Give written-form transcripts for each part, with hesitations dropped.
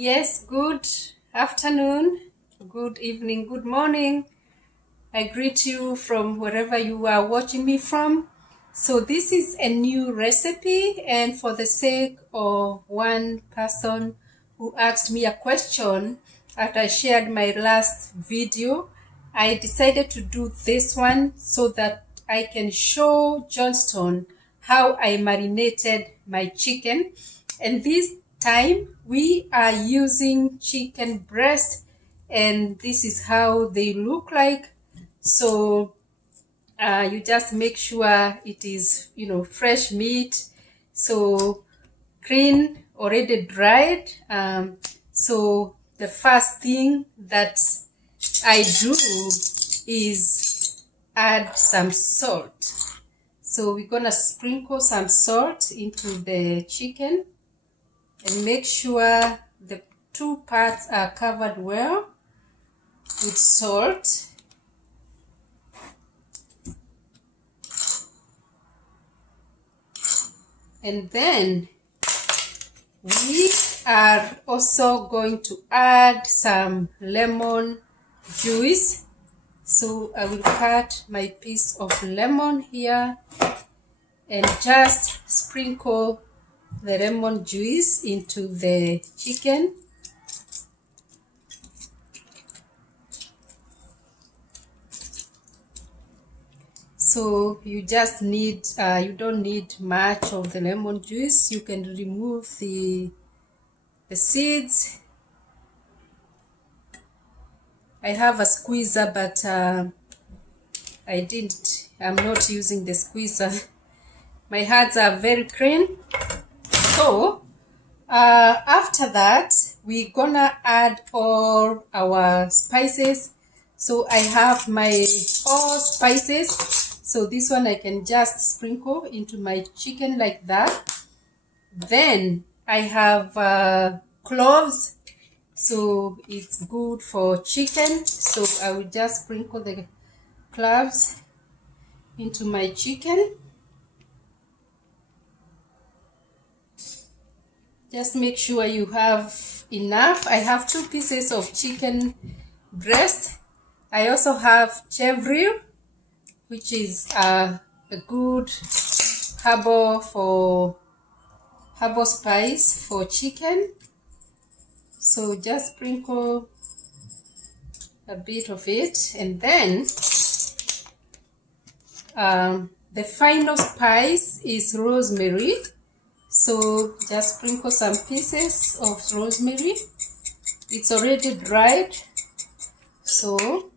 Yes, good afternoon, good evening, good morning. I greet you from wherever you are watching me from. So this is a new recipe, and for the sake of one person who asked me a question after I shared my last video, I decided to do this one so that I can show Johnston how I marinated my chicken. And this time we are using chicken breast, and this is how they look like. So you just make sure it is, fresh meat. So clean, already dried. So the first thing that I do is add some salt. So we're gonna sprinkle some salt into the chicken and make sure the two parts are covered well with salt. And then we are also going to add some lemon juice. So I will cut my piece of lemon here and just sprinkle the lemon juice into the chicken. So you just need, you don't need much of the lemon juice. You can remove the seeds. I have a squeezer, but I'm not using the squeezer. My hands are very clean. So after that, we're gonna add all our spices. So I have my all spices. So this one I can just sprinkle into my chicken like that. Then I have cloves. So it's good for chicken. So I will just sprinkle the cloves into my chicken. Just make sure you have enough. I have 2 pieces of chicken breast. I also have chevre, which is a good herbal spice for chicken. So just sprinkle a bit of it, and then the final spice is rosemary. So just sprinkle some pieces of rosemary. It's already dried. So,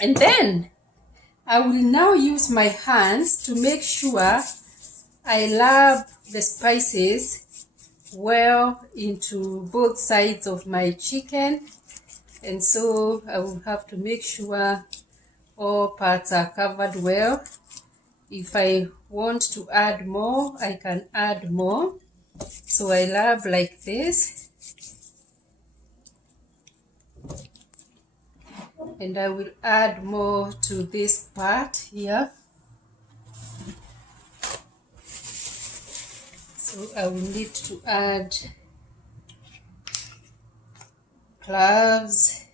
and then I will now use my hands to make sure I rub the spices well into both sides of my chicken. And so I will have to make sure all parts are covered well. If I want to add more, I can add more. So I rub like this. And I will add more to this part here. So I will need to add cloves,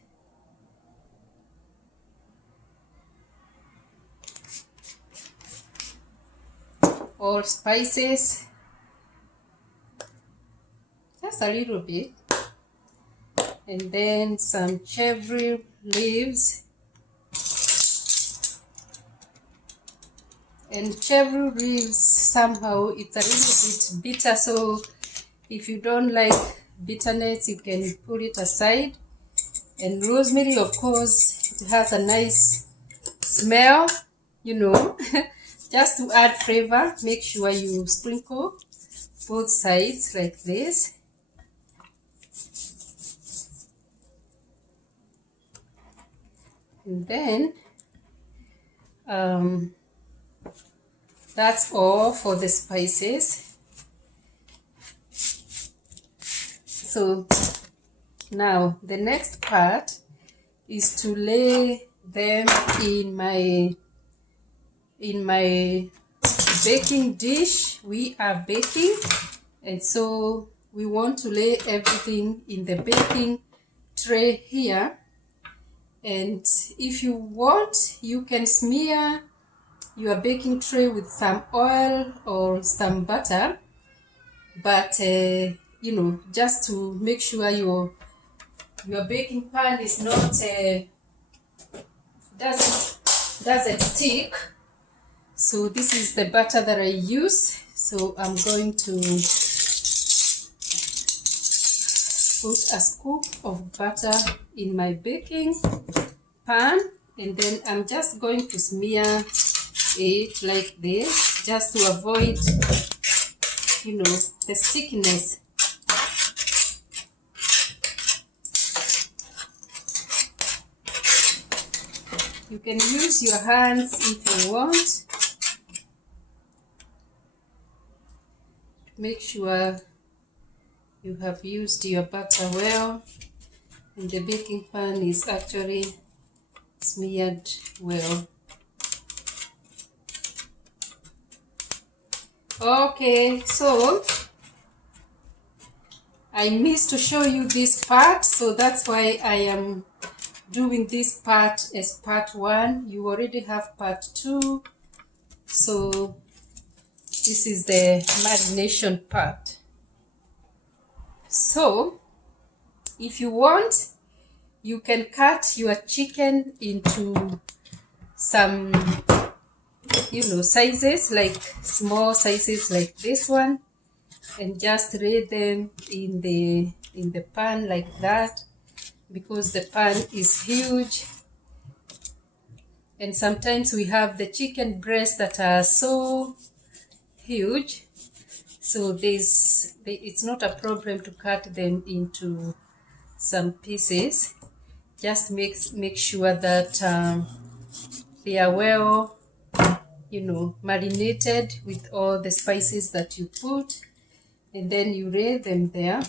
all spices, just a little bit, and then some chevre leaves. And chevre leaves, somehow it's a little bit bitter, so if you don't like bitterness, you can put it aside. And rosemary, of course, it has a nice smell, just to add flavor. Make sure you sprinkle both sides like this. And then that's all for the spices. So now the next part is to lay them in my baking dish. We are baking, and so we want to lay everything in the baking tray here. And if you want, you can smear your baking tray with some oil or some butter, but you know, just to make sure your baking pan is not doesn't stick. So this is the butter that I use. So I'm going to put a scoop of butter in my baking pan, and then I'm just going to smear it like this, just to avoid, you know, the thickness. You can use your hands if you want. Make sure you have used your butter well and the baking pan is actually smeared well. Okay, so I missed to show you this part, so that's why I am doing this part as part 1. You already have part 2, so this is the marination part. So if you want, you can cut your chicken into some, you know, sizes, like small sizes like this one, and just lay them in the pan like that, because the pan is huge. And sometimes we have the chicken breasts that are so huge, so it's not a problem to cut them into some pieces. Just make sure that they are well, you know, marinated with all the spices that you put, and then you lay them there.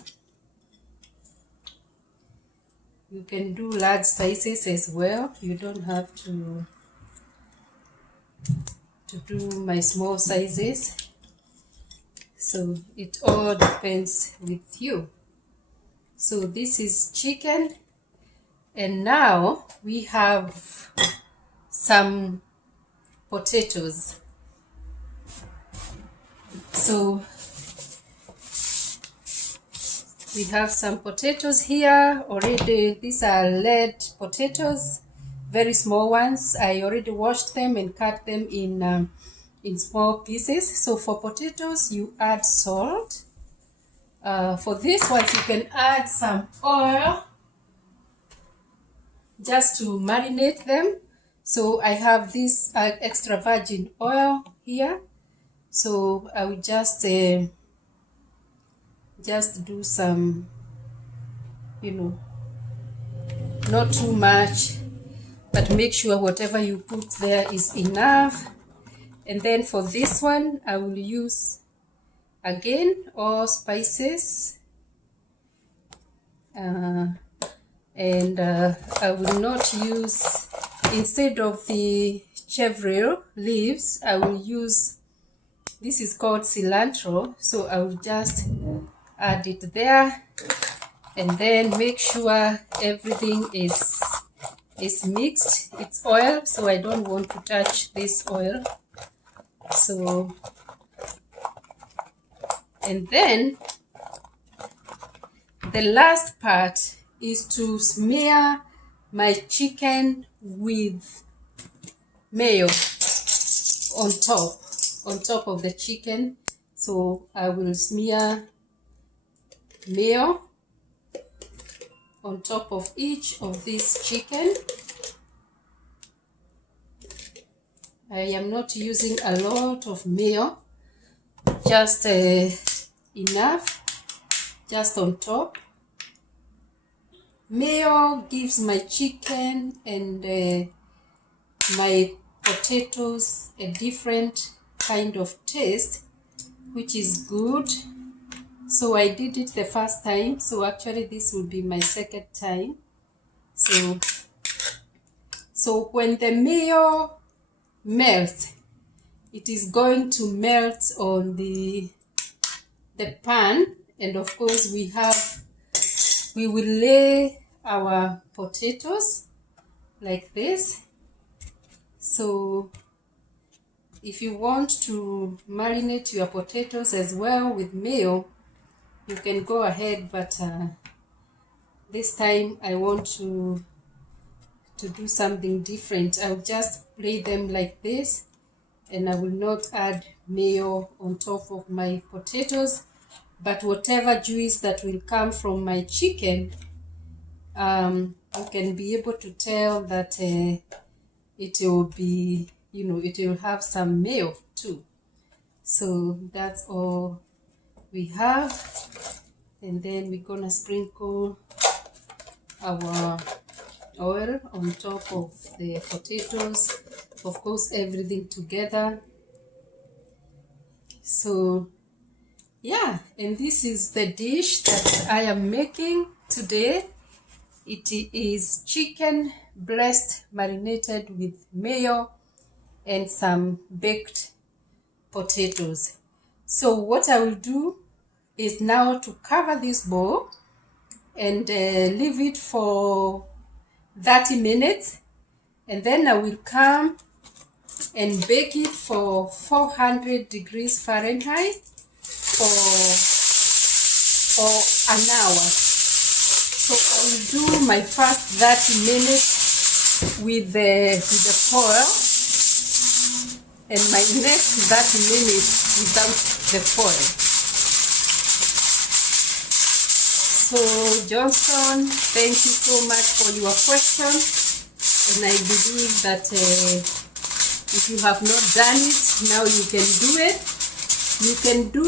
You can do large sizes as well. You don't have to do my small sizes. So it all depends with you. So this is chicken, and now we have some potatoes. So we have some potatoes here already. These are red potatoes, very small ones. I already washed them and cut them in small pieces. So for potatoes, you add salt. For this ones, you can add some oil just to marinate them. So I have this extra virgin oil here. So I will just do some, you know, not too much, but make sure whatever you put there is enough. And then for this one, I will use again all spices, and I will not use, instead of the chevre leaves, I will use, this is called cilantro, so I will just add it there, and then make sure everything is mixed. It's oil, so I don't want to touch this oil. So, and then the last part is to smear my chicken with mayo on top of the chicken. So I will smear mayo on top of each of these chicken. I am not using a lot of mayo, just enough, just on top. Mayo gives my chicken and my potatoes a different kind of taste, which is good. So I did it the first time, so actually this will be my second time. So when the mayo melts, it is going to melt on the pan, And of course we will lay our potatoes like this. So if you want to marinate your potatoes as well with mayo, you can go ahead, but this time I want to do something different. I'll just lay them like this, and I will not add mayo on top of my potatoes, but whatever juice that will come from my chicken, you can be able to tell that it will be, it will have some mayo too. So that's all we have. And then we're gonna sprinkle our oil on top of the potatoes, of course everything together. So yeah, and this is the dish that I am making today. It is chicken breast marinated with mayo and some baked potatoes. So what I will do is now to cover this bowl and leave it for 30 minutes, and then I will come and bake it for 400 degrees Fahrenheit for an hour. So I will do my first 30 minutes with the foil, and my next 30 minutes without the foil. So Johnson, thank you so much for your question, and I believe that if you have not done it, now you can do it. You can do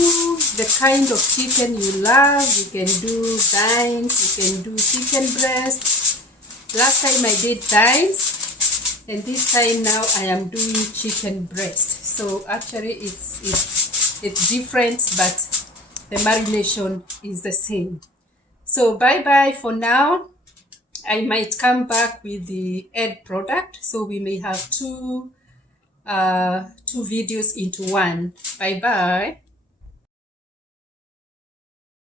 the kind of chicken you love. You can do thighs, you can do chicken breast. Last time I did thighs, and this time now I am doing chicken breast. So actually it's different, but the marination is the same. So bye bye for now. I might come back with the end product, so we may have two videos into one. Bye bye.